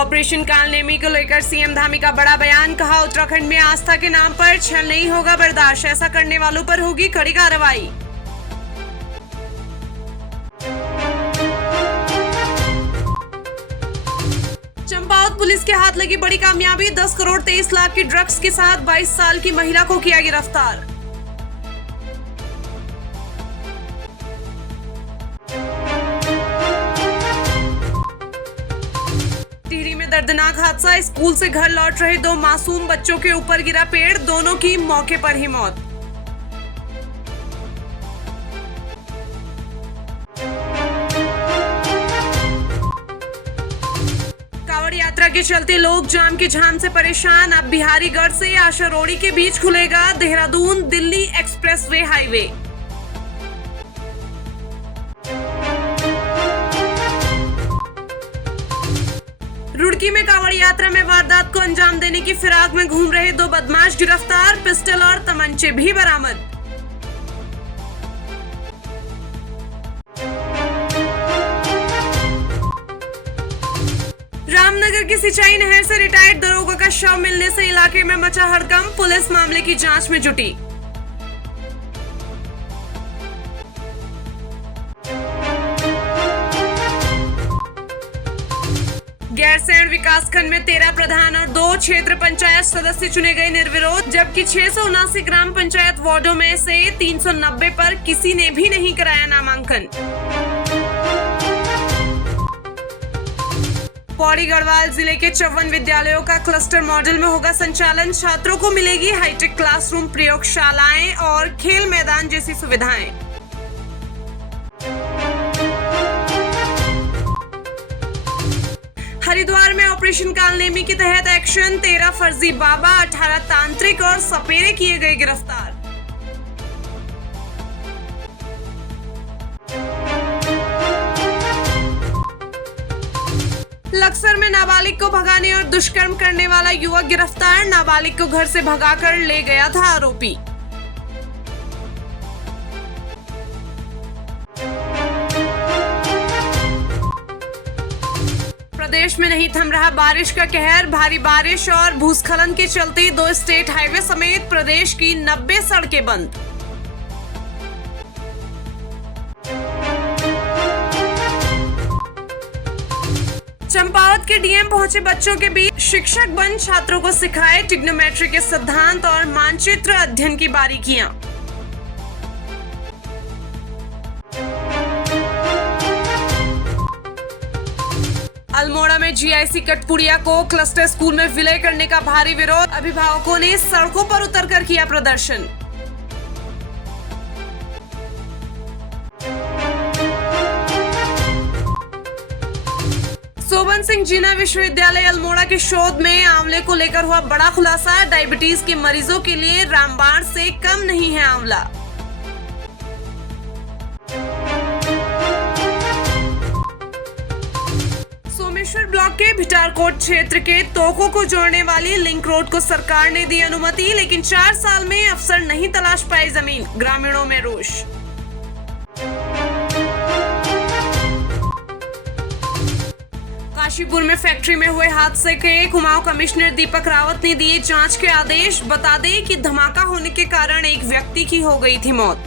Operation Kalanemi को लेकर CM Dhami का बड़ा बयान। कहा, उत्तराखंड में आस्था के नाम पर छल नहीं होगा बर्दाश्त, ऐसा करने वालों पर होगी कड़ी कार्रवाई। चंपावत पुलिस के हाथ लगी बड़ी कामयाबी। 10 करोड़ 23 लाख की ड्रग्स के साथ 22 साल की महिला को किया गिरफ्तार। टिहरी में दर्दनाक हादसा। स्कूल से घर लौट रहे 2 मासूम बच्चों के ऊपर गिरा पेड़, दोनों की मौके पर ही मौत। कांवड़ यात्रा के चलते लोग जाम के झाम से परेशान। अब बिहारीगढ़ से आशा रोड़ी के बीच खुलेगा देहरादून दिल्ली एक्सप्रेसवे हाईवे। रुड़की में कांवड़ यात्रा में वारदात को अंजाम देने की फिराक में घूम रहे 2 बदमाश गिरफ्तार, पिस्टल और तमंचे भी बरामद। रामनगर की सिंचाई नहर से रिटायर्ड दरोगा का शव मिलने से इलाके में मचा हड़कंप, पुलिस मामले की जांच में जुटी। गैरसैंण विकासखंड में 13 प्रधान और 2 क्षेत्र पंचायत सदस्य चुने गए निर्विरोध, जबकि 679 ग्राम पंचायत वार्डों में से 390 पर किसी ने भी नहीं कराया नामांकन। पौड़ी गढ़वाल जिले के 54 विद्यालयों का क्लस्टर मॉडल में होगा संचालन। छात्रों को मिलेगी हाईटेक क्लासरूम, प्रयोगशालाएं और खेल मैदान जैसी सुविधाएं। हरिद्वार में ऑपरेशन कालनेमी के तहत एक्शन। 13 फर्जी बाबा, 18 तांत्रिक और सपेरे किए गए गिरफ्तार। लक्सर में नाबालिग को भगाने और दुष्कर्म करने वाला युवक गिरफ्तार। नाबालिग को घर से भगाकर ले गया था आरोपी। प्रदेश में नहीं थम रहा बारिश का कहर। भारी बारिश और भूस्खलन के चलते 2 स्टेट हाईवे समेत प्रदेश की 90 सड़कें बंद। चंपावत के डीएम पहुंचे बच्चों के बीच, शिक्षक बन छात्रों को सिखाए ट्रिग्नोमेट्री के सिद्धांत और मानचित्र अध्ययन की बारीकियां। अल्मोड़ा में जीआईसी कटपुड़िया को क्लस्टर स्कूल में विलय करने का भारी विरोध। अभिभावकों ने सड़कों पर उतरकर किया प्रदर्शन। सोबन सिंह जीना विश्वविद्यालय अल्मोड़ा के शोध में आंवले को लेकर हुआ बड़ा खुलासा। डायबिटीज के मरीजों के लिए रामबाण से कम नहीं है आंवला। सोमेश्वर ब्लॉक के भिटारकोट क्षेत्र के तोकों को जोड़ने वाली लिंक रोड को सरकार ने दी अनुमति, लेकिन 4 साल में अफसर नहीं तलाश पाए जमीन। ग्रामीणों में रोष। काशीपुर में फैक्ट्री में हुए हादसे के कुमाऊं कमिश्नर दीपक रावत ने दिए जांच के आदेश। बता दें कि धमाका होने के कारण एक व्यक्ति की हो गई थी मौत।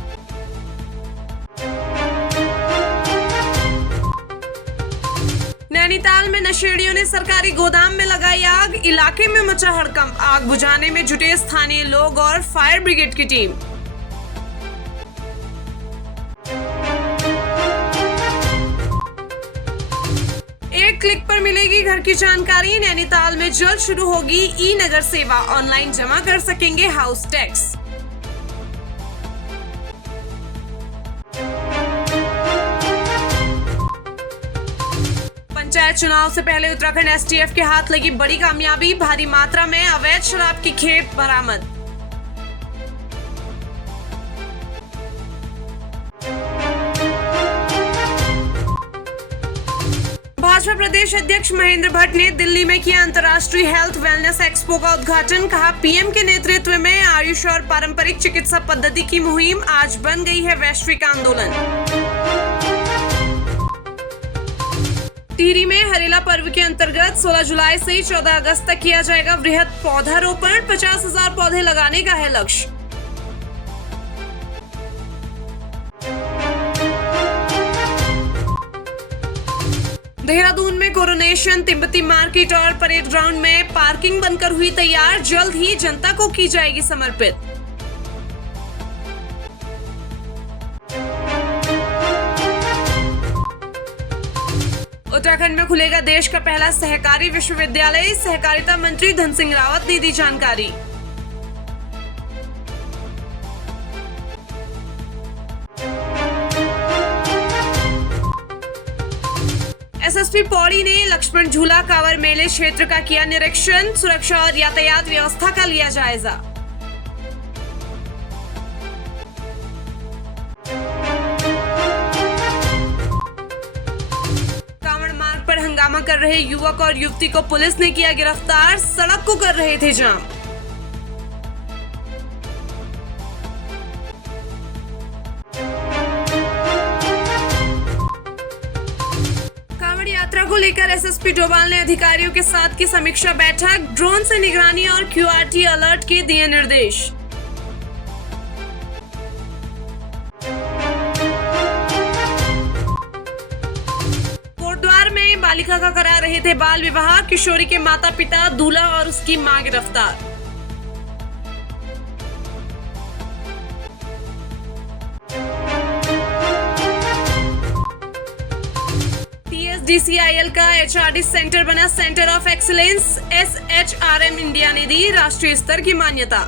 नैनीताल में नशेड़ियों ने सरकारी गोदाम में लगाई आग। इलाके में मचा हड़कंप। आग बुझाने में जुटे स्थानीय लोग और फायर ब्रिगेड की टीम। एक क्लिक पर मिलेगी घर की जानकारी। नैनीताल में जल्द शुरू होगी ई नगर सेवा। ऑनलाइन जमा कर सकेंगे हाउस टैक्स। पंचायत चुनाव से पहले उत्तराखंड एसटीएफ के हाथ लगी बड़ी कामयाबी। भारी मात्रा में अवैध शराब की खेप बरामद। भाजपा प्रदेश अध्यक्ष महेंद्र भट्ट ने दिल्ली में किया अंतर्राष्ट्रीय हेल्थ वेलनेस एक्सपो का उद्घाटन। कहा, पीएम के नेतृत्व में आयुष और पारंपरिक चिकित्सा पद्धति की मुहिम आज बन गई है वैश्विक आंदोलन। टिहरी में हरेला पर्व के अंतर्गत 16 जुलाई से 14 अगस्त तक किया जाएगा वृहद पौधारोपण। 50,000 पौधे लगाने का है लक्ष्य। देहरादून में कोरोनेशन, तिब्बती मार्केट और परेड ग्राउंड में पार्किंग बनकर हुई तैयार। जल्द ही जनता को की जाएगी समर्पित। उत्तराखंड में खुलेगा देश का पहला सहकारी विश्वविद्यालय। सहकारिता मंत्री धन सिंह रावत ने दी जानकारी। एसएसपी पौड़ी ने लक्ष्मण झूला कांवर मेले क्षेत्र का किया निरीक्षण। सुरक्षा और यातायात व्यवस्था का लिया जायजा। पर हंगामा कर रहे युवक और युवती को पुलिस ने किया गिरफ्तार। सड़क को कर रहे थे जाम। कांवड़ यात्रा को लेकर एसएसपी डोभाल ने अधिकारियों के साथ की समीक्षा बैठक। ड्रोन से निगरानी और क्यूआरटी अलर्ट के दिए निर्देश। बालिका का करा रहे थे बाल विवाह। किशोरी के माता पिता, दूल्हा और उसकी मां गिरफ्तार। TSDCIL का HRD सेंटर बना centre of excellence. SHRM India ने दी राष्ट्रीय स्तर की मान्यता।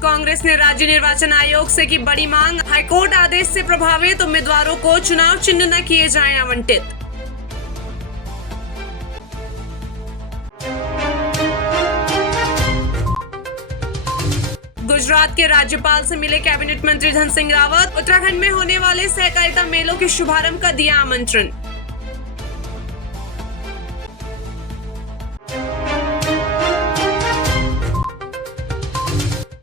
कांग्रेस ने राज्य निर्वाचन आयोग से की बड़ी मांग। हाईकोर्ट आदेश से प्रभावित उम्मीदवारों को चुनाव चिन्ह न किए जाएं आवंटित। गुजरात के राज्यपाल से मिले कैबिनेट मंत्री धन सिंह रावत। उत्तराखंड में होने वाले सहकारिता मेलों के शुभारंभ का दिया आमंत्रण।